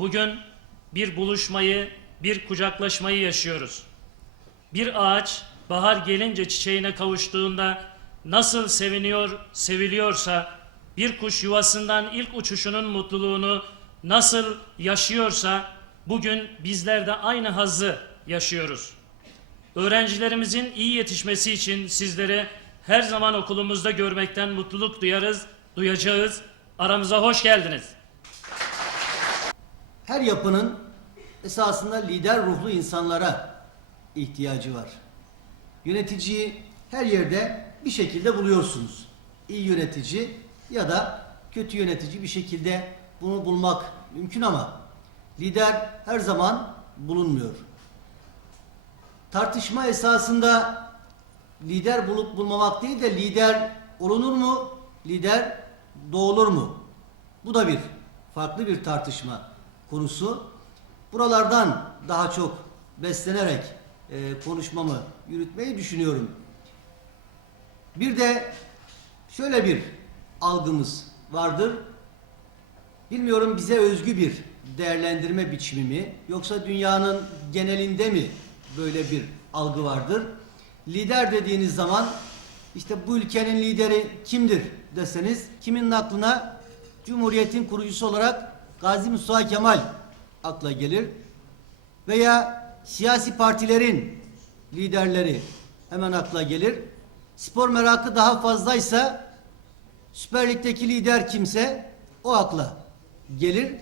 Bugün bir buluşmayı, bir kucaklaşmayı yaşıyoruz. Bir ağaç bahar gelince çiçeğine kavuştuğunda nasıl seviniyor, seviliyorsa, bir kuş yuvasından ilk uçuşunun mutluluğunu nasıl yaşıyorsa, bugün bizler de aynı hazzı yaşıyoruz. Öğrencilerimizin iyi yetişmesi için sizleri her zaman okulumuzda görmekten mutluluk duyarız, duyacağız. Aramıza hoş geldiniz. Her yapının esasında lider ruhlu insanlara ihtiyacı var. Yöneticiyi her yerde bir şekilde buluyorsunuz. İyi yönetici ya da kötü yönetici bir şekilde bunu bulmak mümkün ama lider her zaman bulunmuyor. Tartışma esasında lider bulup bulmamak değil de lider olunur mu, lider doğulur mu? Bu da bir farklı bir tartışma konusu. Buralardan daha çok beslenerek e, konuşmamı yürütmeyi düşünüyorum. Bir de şöyle bir algımız vardır. Bilmiyorum bize özgü bir değerlendirme biçimi mi yoksa dünyanın genelinde mi böyle bir algı vardır? Lider dediğiniz zaman işte bu ülkenin lideri kimdir deseniz kimin aklına Cumhuriyet'in kurucusu olarak Gazi Mustafa Kemal akla gelir veya siyasi partilerin liderleri hemen akla gelir. Spor merakı daha fazlaysa Süper Lig'deki lider kimse o akla gelir.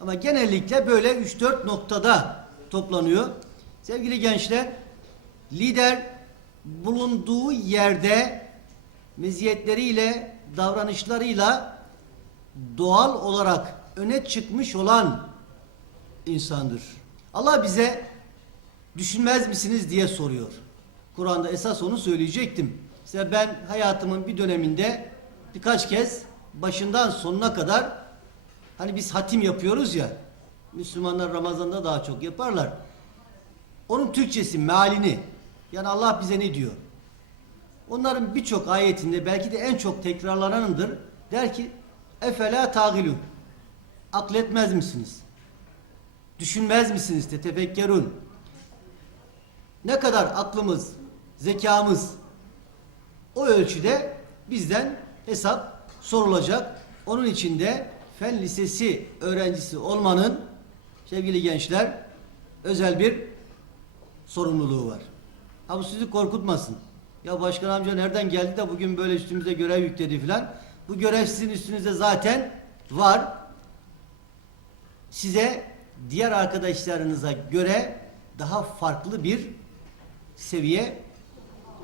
Ama genellikle böyle 3-4 noktada toplanıyor. Sevgili gençler, lider bulunduğu yerde meziyetleriyle, davranışlarıyla doğal olarak öne çıkmış olan insandır. Allah bize düşünmez misiniz diye soruyor. Kur'an'da esas onu söyleyecektim. Mesela ben hayatımın bir döneminde birkaç kez başından sonuna kadar hani biz hatim yapıyoruz ya Müslümanlar Ramazan'da daha çok yaparlar. Onun Türkçesi mealini yani Allah bize ne diyor? Onların birçok ayetinde belki de en çok tekrarlananıdır. Der ki Efela tagilun. Akletmez misiniz? Düşünmez misiniz? Tetefekkerun. Ne kadar aklımız, zekamız o ölçüde bizden hesap sorulacak. Onun için de fen lisesi öğrencisi olmanın sevgili gençler özel bir sorumluluğu var. Ha bu sizi korkutmasın. Ya başkan amca nereden geldi de bugün böyle üstümüze görev yükledi filan. Bu görev sizin üstünüzde zaten var. Size diğer arkadaşlarınıza göre daha farklı bir seviye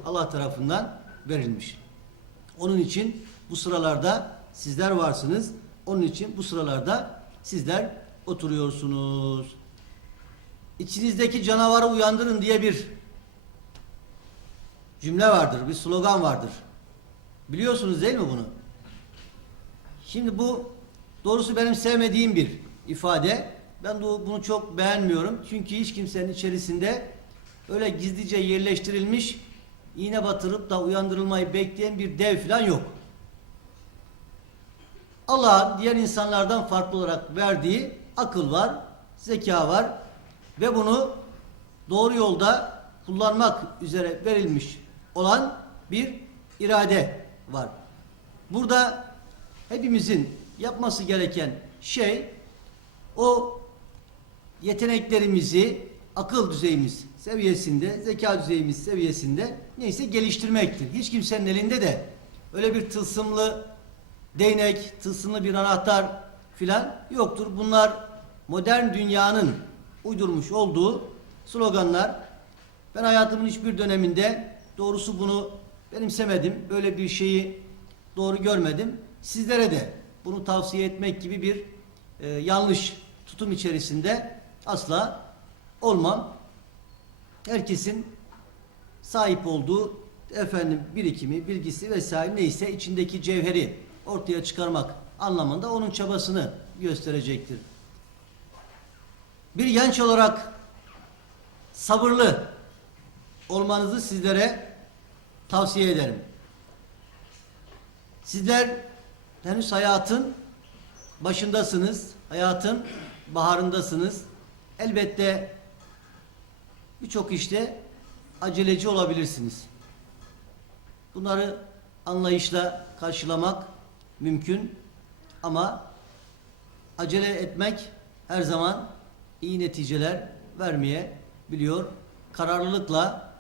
Allah tarafından verilmiş. Onun için bu sıralarda sizler varsınız. Onun için bu sıralarda sizler oturuyorsunuz. İçinizdeki canavarı uyandırın diye bir cümle vardır, bir slogan vardır. Biliyorsunuz değil mi bunu? Şimdi bu doğrusu benim sevmediğim bir ifade. Ben de bunu çok beğenmiyorum. Çünkü hiç kimsenin içerisinde öyle gizlice yerleştirilmiş iğne batırıp da uyandırılmayı bekleyen bir dev falan yok. Allah'ın diğer insanlardan farklı olarak verdiği akıl var, zeka var ve bunu doğru yolda kullanmak üzere verilmiş olan bir irade var. Burada hepimizin yapması gereken şey o yeteneklerimizi akıl düzeyimiz seviyesinde, zeka düzeyimiz seviyesinde neyse geliştirmektir. Hiç kimsenin elinde de öyle bir tılsımlı değnek, tılsımlı bir anahtar filan yoktur. Bunlar modern dünyanın uydurmuş olduğu sloganlar. Ben hayatımın hiçbir döneminde doğrusu bunu benimsemedim. Böyle bir şeyi doğru görmedim. Sizlere de bunu tavsiye etmek gibi bir e, yanlış tutum içerisinde asla olmam. Herkesin sahip olduğu efendim birikimi, bilgisi vesaire neyse içindeki cevheri ortaya çıkarmak anlamında onun çabasını gösterecektir. Bir genç olarak sabırlı olmanızı sizlere tavsiye ederim. Sizler henüz hayatın başındasınız. Hayatın baharındasınız. Elbette birçok işte aceleci olabilirsiniz. Bunları anlayışla karşılamak mümkün ama acele etmek her zaman iyi neticeler vermeye biliyor. Kararlılıkla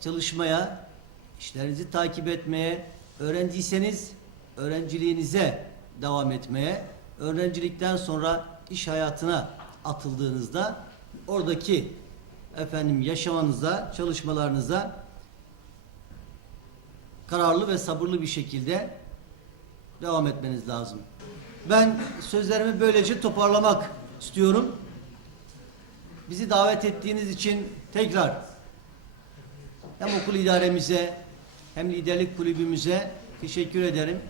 çalışmaya, işlerinizi takip etmeye, öğrenciyseniz öğrenciliğinize devam etmeye, öğrencilikten sonra iş hayatına atıldığınızda oradaki efendim yaşamanıza, çalışmalarınıza kararlı ve sabırlı bir şekilde devam etmeniz lazım. Ben sözlerimi böylece toparlamak istiyorum. Bizi davet ettiğiniz için tekrar hem okul idaremize hem liderlik kulübümüze teşekkür ederim.